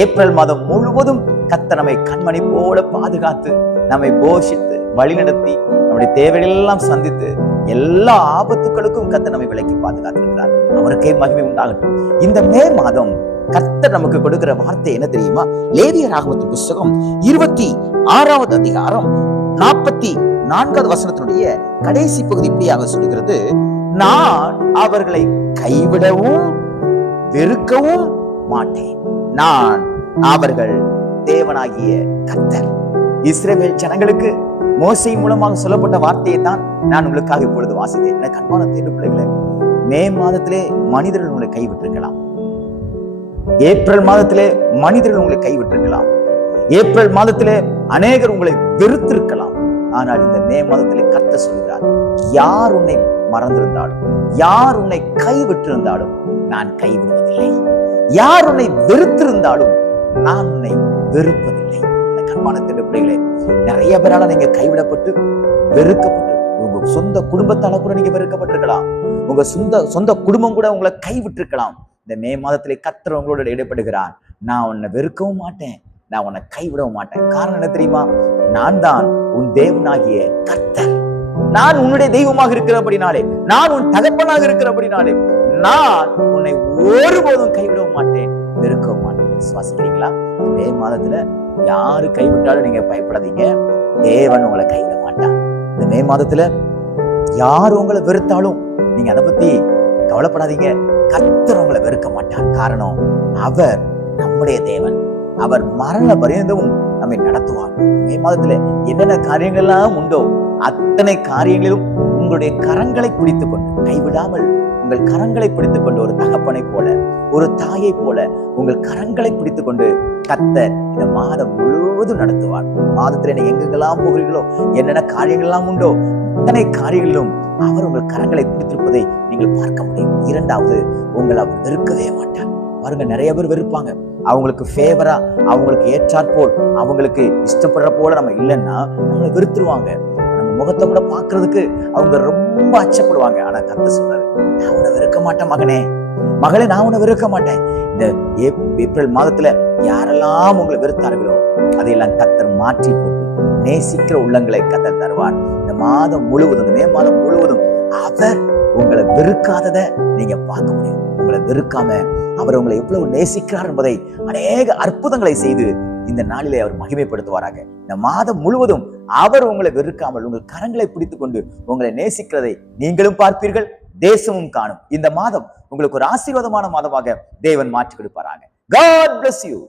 April மாதம் முழுவதும் கர்த்தர் நம்மை கண்மணி போல பாதுகாத்து நம்மை போஷித்து வழிநடத்தி நம்முடைய தேவைகள் எல்லாம் சந்தித்து எல்லா ஆபத்துகளுக்கும் கர்த்தர் நம்மை விலக்கி பாதுகாத்திருக்கிறார். அவருக்கே மகிமை உண்டாகட்டும். இந்த மே மாதம் கர்த்தர் நமக்கு கொடுக்கிற வார்த்தை என்ன தெரியுமா? லேவியராகமத்தின் புத்தகம் 26வது அதிகாரம் 44வது வசனத்தினுடைய கடைசி பகுதி இப்படியாக சொல்கிறது, நான் அவர்களை கைவிடவும் வெறுக்கவும் மாட்டேன், நான் அவர்கள் தேவனாகிய கர்த்தர். இஸ்ரவேல் ஜனங்களுக்கு மோசே மூலமாக சொல்லப்பட்ட வார்த்தையை தான் நான் உங்களுக்காக இப்பொழுது வாசித்தேன். எனக்கு அன்பான தேடு பிள்ளைகளே, மே மாதத்திலே மனிதர்கள் உங்களை கைவிட்டிருக்கலாம். ஏப்ரல் மாதத்திலே மனிதர்கள் உங்களை கைவிட்டிருக்கலாம். ஏப்ரல் மாதத்திலே அநேகர் உங்களை வெறுத்திருக்கலாம். ஆனால் இந்த மே மாதத்திலே கர்த்தர் சொல்கிறார், யார் உன்னை மறந்திருந்தாலும், யார் உன்னை கைவிட்டிருந்தாலும் நான் கைவிடுவதில்லை. யார் உன்னை வெறுத்திருந்தாலும் நான் உன்னை வெறுப்பதில்லை. எனக்கு அன்பான தேடு பிள்ளைகளே, நிறைய பேரால நீங்க கைவிடப்பட்டு வெறுக்கப்பட்டு, உங்க சொந்த குடும்பத்தால கூட நீங்க வெறுக்கப்பட்டிருக்கலாம். உங்க சொந்த குடும்பம் கூட உங்களை கைவிட்டிருக்கலாம். இந்த மே மாதத்திலே கர்த்தர் உங்களோட இடைப்படுகிறார். நான் உன்னை வெறுக்கவும் மாட்டேன், நான் உன்னை கைவிடவும் மாட்டேன். காரணம் என்ன தெரியுமா? நான் தான் உன் தேவனாகிய கர்த்தர். நான் உன்னுடைய தெய்வமாக இருக்கிறபடினாலே, நான் உன் தகப்பனாக இருக்கிறபடினாலே, நான் உன்னை ஒருபோதும் கைவிடவும் மாட்டேன், வெறுக்கவும் மாட்டேன். விசுவாசிக்கிறீங்களா? இந்த மே மாதத்துல யாரு கைவிட்டாலும் நீங்க பயப்படாதீங்க, தேவன் உங்களை கைவிட மாட்டான். இந்த மே மாதத்துல யாரு உங்களை வெறுத்தாலும் நீங்க அதை பத்தி கவலைப்படாதீங்க, கர்த்தர் உங்களை வெறுக்க மாட்டார். காரணம், அவர் நம்முடைய தேவன். அவர் மரண பரியந்தமும் நம்மை நடத்துவார். மே மாதத்துல என்னென்ன காரியங்கள்லாம் உண்டோ அத்தனை காரியங்களிலும் உங்களுடைய கரங்களை பிடித்துக் கொண்டு, கைவிடாமல் உங்கள் கரங்களை பிடித்துக் கொண்டு, ஒரு தகப்பனை போல, ஒரு தாயை போல உங்கள் கரங்களை பிடித்துக் கொண்டு கர்த்தர் இந்த மாதம் முழுவதும் நடத்துவார். மாதத்துல நீங்க எங்கெங்கெல்லாம் போகிறீர்களோ, என்னென்ன காரியங்கள் எல்லாம் உண்டோ அத்தனை காரியங்களிலும் அவர் உங்கள் கரங்களை பிடித்திருப்பதை நீங்கள் பார்க்க முடியும். இரண்டாவது, உங்களை அவர் வெறுக்கவே மாட்டார். பாருங்க, நிறைய பேர் வெறுப்பாங்க. அவங்களுக்கு ஃபேவரா, அவங்களுக்கு ஏற்றாற்போல், அவங்களுக்கு இஷ்டப்படுற போல நம்ம இல்லைன்னா நம்மளை வெறுத்துருவாங்க. நம்ம முகத்தை கூட பாக்குறதுக்கு அவங்க ரொம்ப அச்சப்படுவாங்க. ஆனா கர்த்தர் சொல்றாரு, நான் உன்னை வெறுக்க மாட்டேன் மகனே, மகளே, நான் உன்னை வெறுக்க மாட்டேன். இந்த ஏப்ரல் மாதத்துல யாரெல்லாம் உங்களை வெறுத்தார்களோ அதையெல்லாம் கர்த்தர் மாற்றி போட்டு நேசிக்கிற உள்ளங்களை கர்த்தர் தருவார். இந்த மாதம் முழுவதும், இந்த மே மாதம் முழுவதும் அவர் உங்களை வெறுக்காதத நீங்க பார்க்க முடியும். உங்களை வெறுக்காம அவர் உங்களை எவ்வளவு நேசிக்கிறார் என்பதை அநேக அற்புதங்களை செய்து இந்த நாளிலே அவர் மகிமைப்படுத்துவாராக. இந்த மாதம் முழுவதும் அவர் உங்களை வெறுக்காமல் உங்கள் கரங்களை பிடித்துக் கொண்டு உங்களை நேசிக்கிறதை நீங்களும் பார்ப்பீர்கள், தேசமும் காணும். இந்த மாதம் உங்களுக்கு ஒரு ஆசீர்வாதமான மாதமாக தேவன் மாற்றி கொடுப்பாராக. God bless you.